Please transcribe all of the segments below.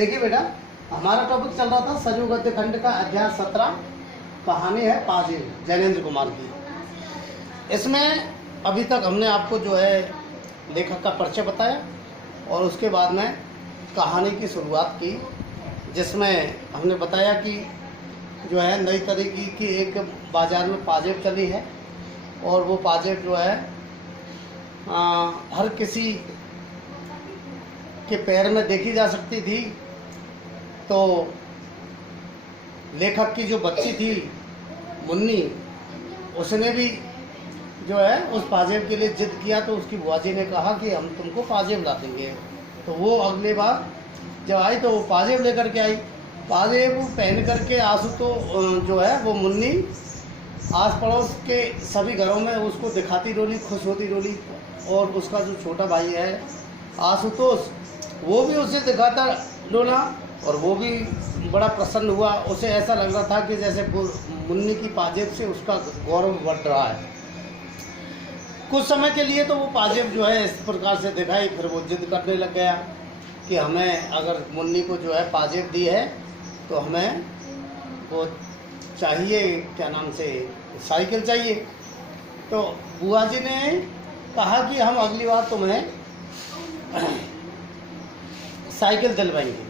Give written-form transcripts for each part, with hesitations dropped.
देखिए बेटा, हमारा टॉपिक चल रहा था सरयू गद्य खंड का अध्याय 17, कहानी है पाजेब, जैनेन्द्र कुमार की। इसमें अभी तक हमने आपको जो है लेखक का परिचय बताया और उसके बाद में कहानी की शुरुआत की, जिसमें हमने बताया कि जो है नई तरीके की एक बाज़ार में पाजेब चली है और वो पाजेब जो है हर किसी के पैर में देखी जा सकती थी। तो लेखक की जो बच्ची थी मुन्नी, उसने भी जो है उस पाजेब के लिए जिद किया, तो उसकी बुआ जी ने कहा कि हम तुमको पाजेब ला देंगे। तो वो अगली बार जब आई तो वो पाजेब लेकर के आई। पाजेब पहन करके आंसू तो जो है वो मुन्नी आस पड़ोस के सभी घरों में उसको दिखाती डोली, खुश होती डोली। और उसका जो छोटा भाई है आशुतोष, वो भी उसे दिखाता डोला और वो भी बड़ा प्रसन्न हुआ। उसे ऐसा लग रहा था कि जैसे मुन्नी की पाजेब से उसका गौरव बढ़ रहा है। कुछ समय के लिए तो वो पाजेब जो है इस प्रकार से दिखाई, फिर वो जिद करने लग गया कि हमें अगर मुन्नी को जो है पाजेब दी है तो हमें वो चाहिए, क्या नाम से, साइकिल चाहिए। तो बुआ जी ने कहा कि हम अगली बार तुम्हें साइकिल दिलवाएंगे।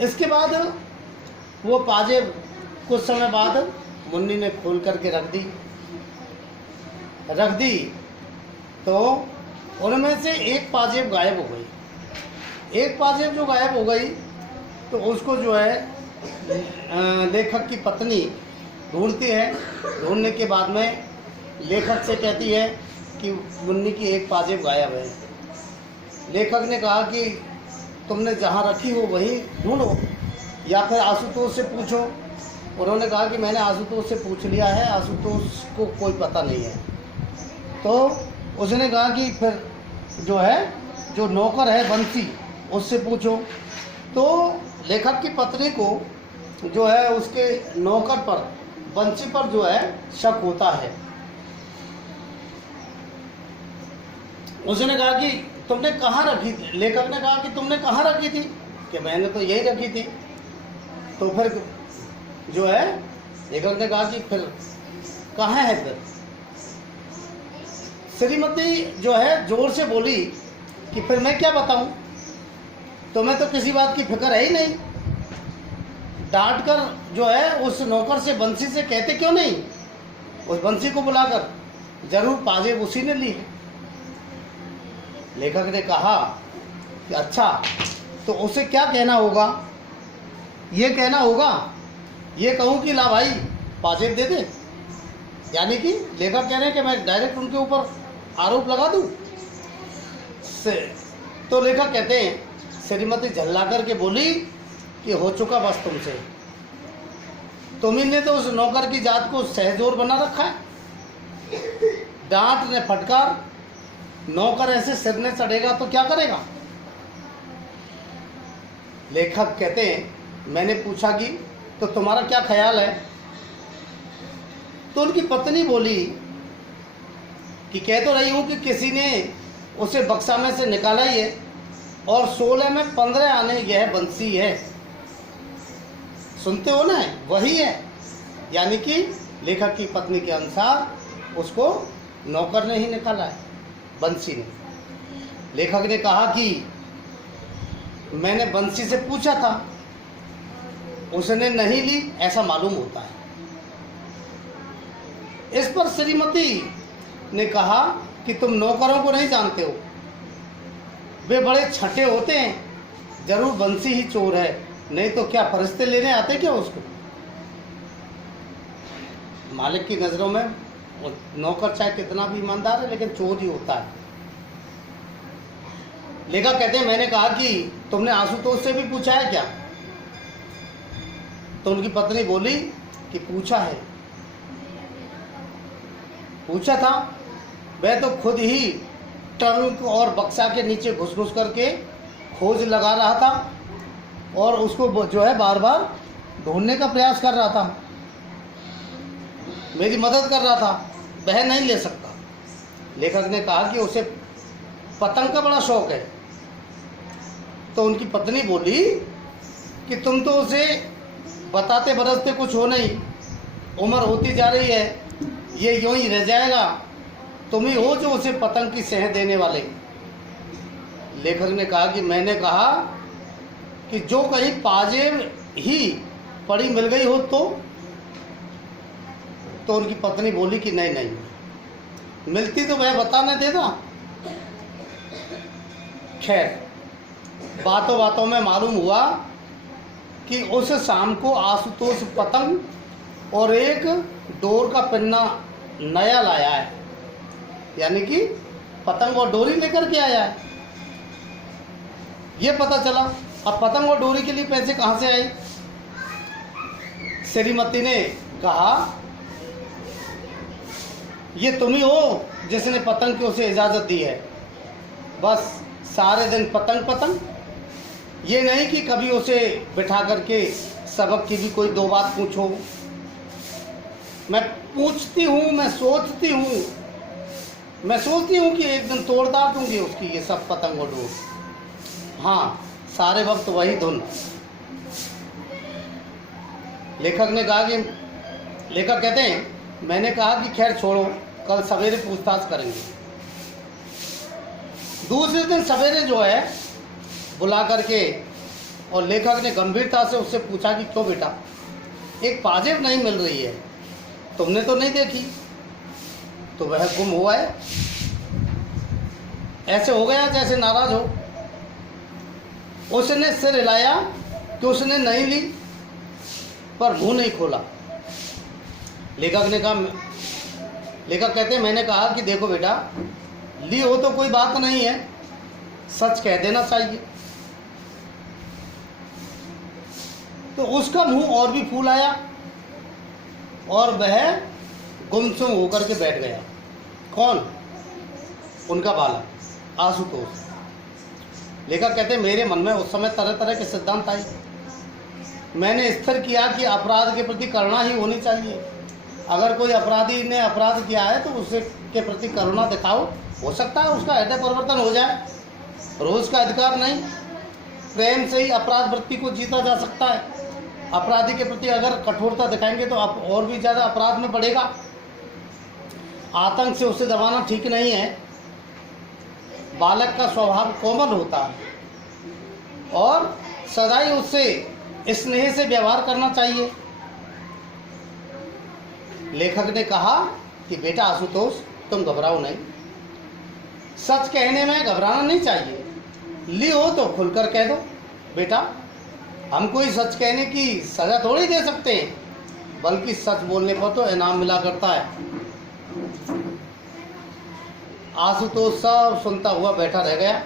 इसके बाद वो पाजेब कुछ समय बाद मुन्नी ने खोल करके रख दी तो उनमें से एक पाजेब गायब हो गई। एक पाजेब जो गायब हो गई तो उसको जो है लेखक की पत्नी ढूंढती है। ढूंढने के बाद में लेखक से कहती है कि मुन्नी की एक पाजेब गायब है। लेखक ने कहा कि तुमने जहाँ रखी हो वहीं ढूंढो या फिर आशुतोष से पूछो। उन्होंने कहा कि मैंने आशुतोष से पूछ लिया है, आशुतोष को कोई पता नहीं है। तो उसने कहा कि फिर जो है जो नौकर है बंसी, उससे पूछो। तो लेखक की पत्नी को जो है उसके नौकर पर, बंसी पर जो है शक होता है। उसने कहा कि तुमने कहाँ रखी थी? लेखक ने कहा कि तुमने कहाँ रखी थी? कि मैंने तो यही रखी थी। तो फिर जो है लेखक ने कहा कि फिर कहाँ है? फिर श्रीमती जो है जोर से बोली कि फिर मैं क्या बताऊं, तुम्हें तो किसी बात की फिक्र है ही नहीं। डांट कर जो है उस नौकर से, बंसी से कहते क्यों नहीं? उस बंसी को बुलाकर, जरूर पाजेब उसी ने ली है। लेखक ने कहा कि अच्छा, तो उसे क्या कहना होगा? ये कहना होगा, ये कहूँ कि ला भाई पाजेब दे दे। यानी कि लेखक कह रहे हैं कि मैं डायरेक्ट उनके ऊपर आरोप लगा दूं। तो लेखक कहते हैं श्रीमती झल्ला करके बोली कि हो चुका बस तुमसे। तुम्ही ने तो उस नौकर की जात को सहजोर बना रखा है। डांट ने फटकार, नौकर ऐसे सिर ने चढ़ेगा तो क्या करेगा? लेखक कहते हैं मैंने पूछा कि तो तुम्हारा क्या ख्याल है? तो उनकी पत्नी बोली कि कह तो रही हूं कि किसी ने उसे बक्सा में से निकाला ही है और 16 में 15 आने यह बंसी है। सुनते हो ना, वही है। यानी कि लेखक की पत्नी के अनुसार उसको नौकर ने ही निकाला है, बंसी ने। लेखक ने कहा कि मैंने बंसी से पूछा था, उसने नहीं ली, ऐसा मालूम होता है। इस पर श्रीमती ने कहा कि तुम नौकरों को नहीं जानते हो, वे बड़े छठे होते हैं। जरूर बंसी ही चोर है, नहीं तो क्या फरिश्ते लेने आते क्या उसको? मालिक की नज़रों में नौकर चाहे कितना भी ईमानदार है, लेकिन चोर ही होता है। लेखक कहते हैं मैंने कहा कि तुमने आशुतोष से भी पूछा है क्या? तो उनकी पत्नी बोली कि पूछा है, पूछा था। वह तो खुद ही ट्रंक और बक्सा के नीचे घुस घुस करके खोज लगा रहा था और उसको जो है बार बार ढूंढने का प्रयास कर रहा था, मेरी मदद कर रहा था। वह नहीं ले सकता। लेखक ने कहा कि उसे पतंग का बड़ा शौक है, तो उनकी पत्नी बोली कि तुम तो उसे बताते बरसते कुछ हो नहीं, उम्र होती जा रही है, ये यूं ही रह जाएगा, तुम ही हो जो उसे पतंग की सेह देने वाले। लेखक ने कहा कि मैंने कहा कि जो कहीं पाजेब ही पड़ी मिल गई हो तो उनकी पत्नी बोली कि नहीं नहीं, मिलती तो वह बताने देता। खैर, बातों बातों में मालूम हुआ कि उस शाम को आशुतोष पतंग और एक डोर का पिन्ना नया लाया है, यानी कि पतंग और डोरी लेकर के आया है। ये पता चला। अब पतंग और डोरी के लिए पैसे कहाँ से आए? श्रीमती ने कहा, ये तुम ही हो जिसने पतंग की उसे इजाज़त दी है। बस सारे दिन पतंग पतंग, ये नहीं कि कभी उसे बिठा करके सबक की भी कोई दो बात पूछो। मैं पूछती हूँ, मैं सोचती हूँ कि एक दिन तोड़दार दूंगी उसकी ये सब पतंग और डोर। हाँ, सारे वक्त वही धुन। लेखक ने कहा कि लेखक कहते हैं, मैंने कहा कि खैर छोड़ो, कल सवेरे पूछताछ करेंगे। दूसरे दिन सवेरे जो है बुला करके और लेखक ने गंभीरता से उससे पूछा कि क्यों बेटा, एक पाजेब नहीं मिल रही है, तुमने तो नहीं देखी? तो वह गुम हुआ है, ऐसे हो गया जैसे नाराज हो। उसने सिर हिलाया कि उसने नहीं ली, पर मुंह नहीं खोला। लेखक कहते हैं, मैंने कहा कि देखो बेटा, ली हो तो कोई बात नहीं है, सच कह देना चाहिए। तो उसका मुंह और भी फूल आया और वह गुमसुम होकर के बैठ गया। कौन? उनका बालक आशुतोष। लेखक कहते हैं, मेरे मन में उस समय तरह तरह के सिद्धांत आए। मैंने स्थिर किया कि अपराध के प्रति करुणा ही होनी चाहिए। अगर कोई अपराधी ने अपराध किया है तो उसे के प्रति करुणा दिखाओ, हो सकता है उसका हृदय परिवर्तन हो जाए। रोज का अधिकार नहीं, प्रेम से ही अपराध वृत्ति को जीता जा सकता है। अपराधी के प्रति अगर कठोरता दिखाएंगे तो आप और भी ज़्यादा अपराध में बढ़ेगा। आतंक से उसे दबाना ठीक नहीं है। बालक का स्वभाव कोमल होता है और सदा ही उससे स्नेह से व्यवहार करना चाहिए। लेखक ने कहा कि बेटा आशुतोष, तुम घबराओ नहीं, सच कहने में घबराना नहीं चाहिए। ली हो तो खुलकर कह दो। बेटा, हम कोई सच कहने की सजा थोड़ी दे सकते हैं, बल्कि सच बोलने पर तो इनाम मिला करता है। आशुतोष सब सुनता हुआ बैठा रह गया।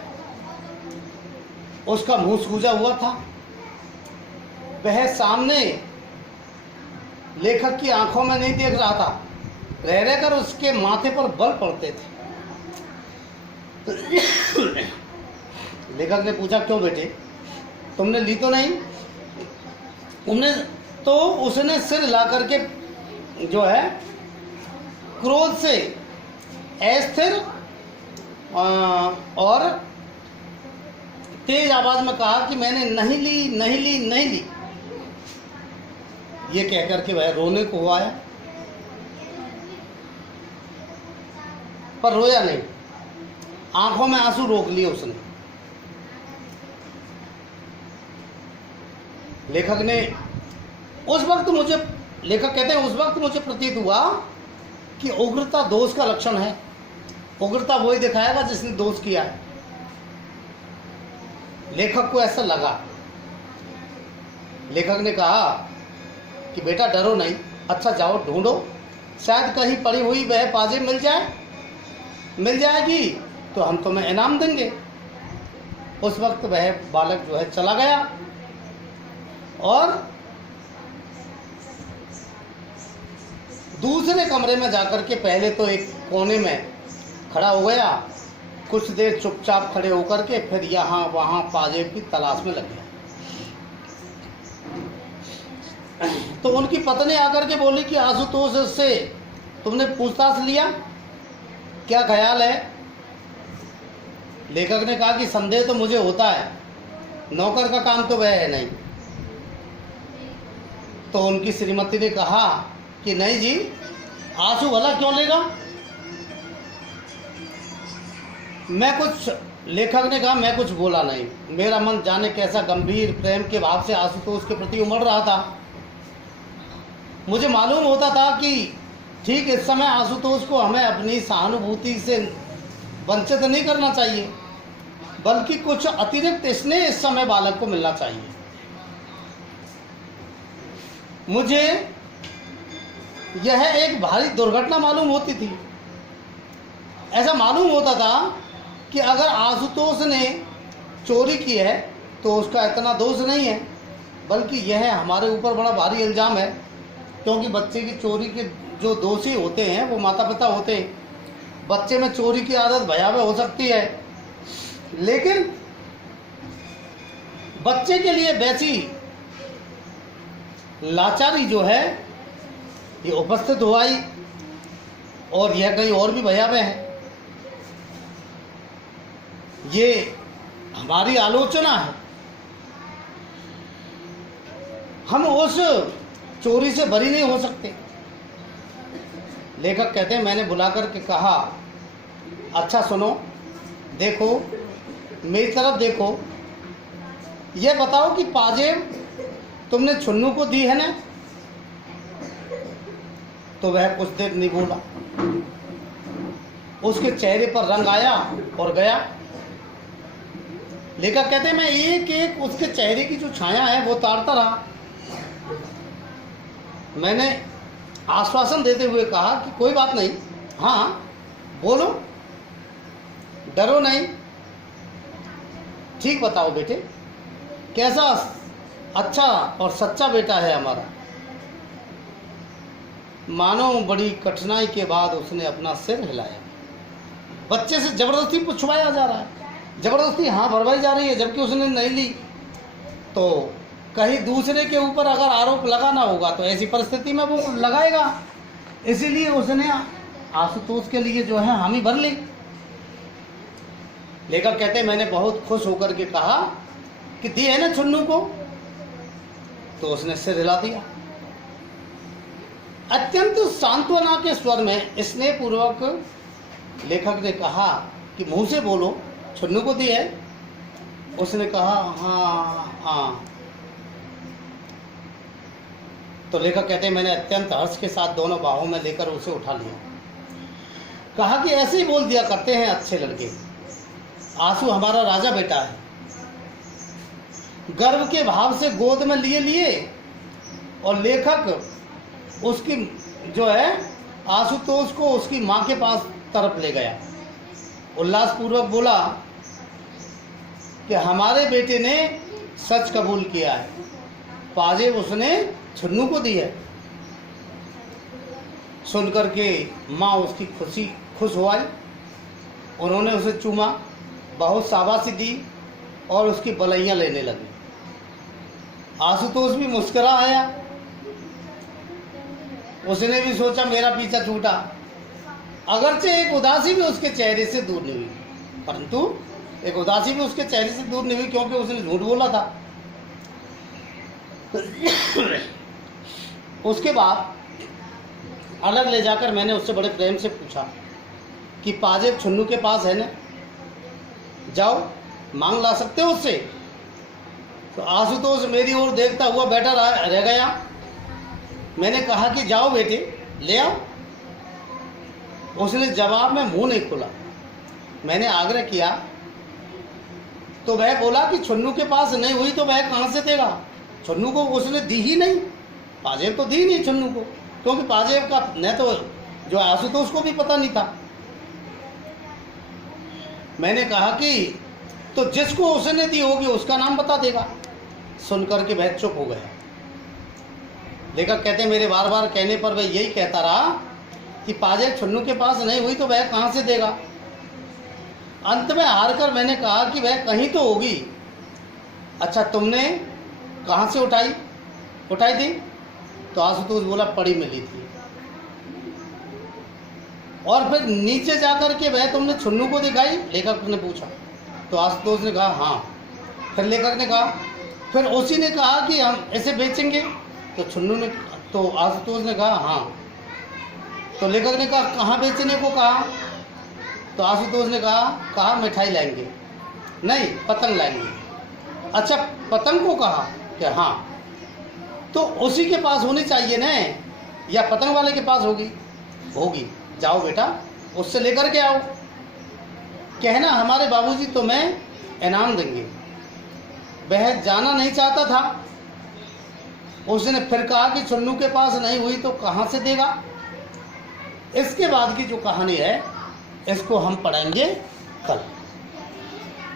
उसका मुंह सूजा हुआ था। वह सामने लेखक की आंखों में नहीं देख रहा था, रह रहकर उसके माथे पर बल पड़ते थे। लेखक ने पूछा, क्यों बेटे, तुमने ली तो नहीं? उसने सिर हिला करके जो है क्रोध से अस्थिर और तेज आवाज में कहा कि मैंने नहीं ली। ये कह करके वह रोने को हुआ है, पर रोया नहीं। आंखों में आंसू रोक लिए उसने। लेखक कहते हैं, उस वक्त मुझे प्रतीत हुआ कि उग्रता दोष का लक्षण है। उग्रता वही दिखाएगा जिसने दोष किया है। लेखक को ऐसा लगा। लेखक ने कहा कि बेटा डरो नहीं, अच्छा जाओ ढूंढो, शायद कहीं पड़ी हुई वह पाजेब मिल जाएगी तो हम तुम्हें इनाम देंगे। उस वक्त वह बालक जो है चला गया और दूसरे कमरे में जाकर के पहले तो एक कोने में खड़ा हो गया। कुछ देर चुपचाप खड़े होकर के फिर यहाँ वहाँ पाजेब की तलाश में लग गया। तो उनकी पत्नी आकर के बोली कि आशुतोष से तुमने पूछताछ लिया, क्या ख्याल है? लेखक ने कहा कि संदेह तो मुझे होता है, नौकर का काम तो वह है नहीं। तो उनकी श्रीमती ने कहा कि नहीं जी, आंसू भला क्यों लेगा। मैं कुछ, लेखक ने कहा मैं कुछ बोला नहीं, मेरा मन जाने कैसा गंभीर प्रेम के भाव से आशुतोष के प्रति उमड़ रहा था। मुझे मालूम होता था कि ठीक इस समय आशुतोष को हमें अपनी सहानुभूति से वंचित नहीं करना चाहिए, बल्कि कुछ अतिरिक्त स्नेह इस समय बालक को मिलना चाहिए। मुझे यह एक भारी दुर्घटना मालूम होती थी। ऐसा मालूम होता था कि अगर आशुतोष ने चोरी की है तो उसका इतना दोष नहीं है, बल्कि यह हमारे ऊपर बड़ा भारी इल्ज़ाम है, क्योंकि बच्चे की चोरी के जो दोषी होते हैं वो माता पिता होते हैं। बच्चे में चोरी की आदत भयावह हो सकती है, लेकिन बच्चे के लिए वैसी लाचारी जो है ये उपस्थित हुआ ही, और यह कहीं और भी भयावह है। ये हमारी आलोचना है। हम उस चोरी से बरी नहीं हो सकते। लेखक कहते हैं मैंने बुला करके कहा, अच्छा सुनो, देखो मेरी तरफ देखो, ये बताओ कि पाजेब तुमने छुन्नू को दी है ना। तो वह कुछ देर नहीं बोला। उसके चेहरे पर रंग आया और गया। लेखक कहते हैं मैं एक एक उसके चेहरे की जो छाया है वो ताड़ता रहा। मैंने आश्वासन देते हुए कहा कि कोई बात नहीं, हाँ बोलो, डरो नहीं, ठीक बताओ बेटे, कैसा अच्छा और सच्चा बेटा है हमारा। मानो बड़ी कठिनाई के बाद उसने अपना सिर हिलाया। बच्चे से जबरदस्ती पूछवाया जा रहा है, जबरदस्ती हाँ भरवाई जा रही है, जबकि उसने नहीं ली। तो कहीं दूसरे के ऊपर अगर आरोप लगाना होगा तो ऐसी परिस्थिति में वो लगाएगा, इसीलिए उसने आशुतोष के लिए जो है हामी भर ली। लेखक कहते हैं मैंने बहुत खुश होकर के कहा कि दी है ना छुन्नू को। तो उसने सिर हिला दिया। अत्यंत सांत्वना के स्वर में स्नेहपूर्वक लेखक ने कहा कि मुंह से बोलो, छुन्नू को दी है। उसने कहा हाँ हाँ। तो लेखक कहते हैं मैंने अत्यंत हर्ष के साथ दोनों बाहों में लेकर उसे उठा लिया। कहा कि ऐसे ही बोल दिया करते हैं अच्छे लड़के, आंसू हमारा राजा बेटा है। गर्व के भाव से गोद में लिए लिए और लेखक उसकी जो है आशुतोष को उसकी माँ के पास तरफ ले गया। उल्लासपूर्वक बोला कि हमारे बेटे ने सच कबूल किया है, पाजेब उसने छुन्नू को दी है। सुनकर के माँ उसकी खुश हो आई। उन्होंने उसे चूमा, बहुत शाबाशी दी और उसकी बलैयाँ लेने लगी। आशुतोष भी मुस्कुरा आया। उसने भी सोचा मेरा पीछा छूटा। अगरचे एक उदासी भी उसके चेहरे से दूर नहीं हुई, परंतु एक उदासी भी उसके चेहरे से दूर नहीं हुई, क्योंकि उसने झूठ बोला था। उसके बाद अलग ले जाकर मैंने उससे बड़े प्रेम से पूछा कि पाजेब छुन्नू के पास है ना, जाओ मांग ला सकते हो उससे। तो आशुतोष मेरी ओर देखता हुआ बैठा रह गया। मैंने कहा कि जाओ बेटे ले आओ। उसने जवाब में मुंह नहीं खोला। मैंने आग्रह किया तो वह बोला कि छुन्नू के पास नहीं हुई तो वह कहाँ से देगा। छुन्नू को उसने दी ही नहीं, पाजेब तो दी नहीं छुन्नू को, क्योंकि पाजेब का न तो जो आशुतोष को भी पता नहीं था। मैंने कहा कि तो जिसको उसने दी होगी उसका नाम बता देगा। सुनकर के वह चुप हो गया। लेखक कहते हैं मेरे बार बार कहने पर वह यही कहता रहा कि पाजेब छुन्नू के पास नहीं हुई तो वह कहाँ से देगा। अंत में हार कर मैंने कहा कि वह कहीं तो होगी। अच्छा तुमने कहाँ से उठाई थी। तो आशुतोष बोला पड़ी मिली थी। और फिर नीचे जाकर के वह तुमने छुन्नू को दिखाई, लेखक ने पूछा। तो आशुतोष ने कहा हाँ। फिर लेखक ने कहा, फिर उसी ने कहा कि हम ऐसे बेचेंगे। तो छुन्नू ने, तो आशुतोष ने कहा हाँ। तो लेखक ने कहा कहाँ बेचने को कहा? तो आशुतोष ने कहा मिठाई लाएंगे, नहीं पतंग लाएंगे। अच्छा, पतंग को कहा कि हाँ, तो उसी के पास होनी चाहिए ना, या पतंग वाले के पास होगी। जाओ बेटा उससे लेकर के आओ, कहना हमारे बाबूजी तुम्हें इनाम देंगे। वह जाना नहीं चाहता था। उसने फिर कहा कि छुन्नू के पास नहीं हुई तो कहाँ से देगा। इसके बाद की जो कहानी है इसको हम पढ़ेंगे कल।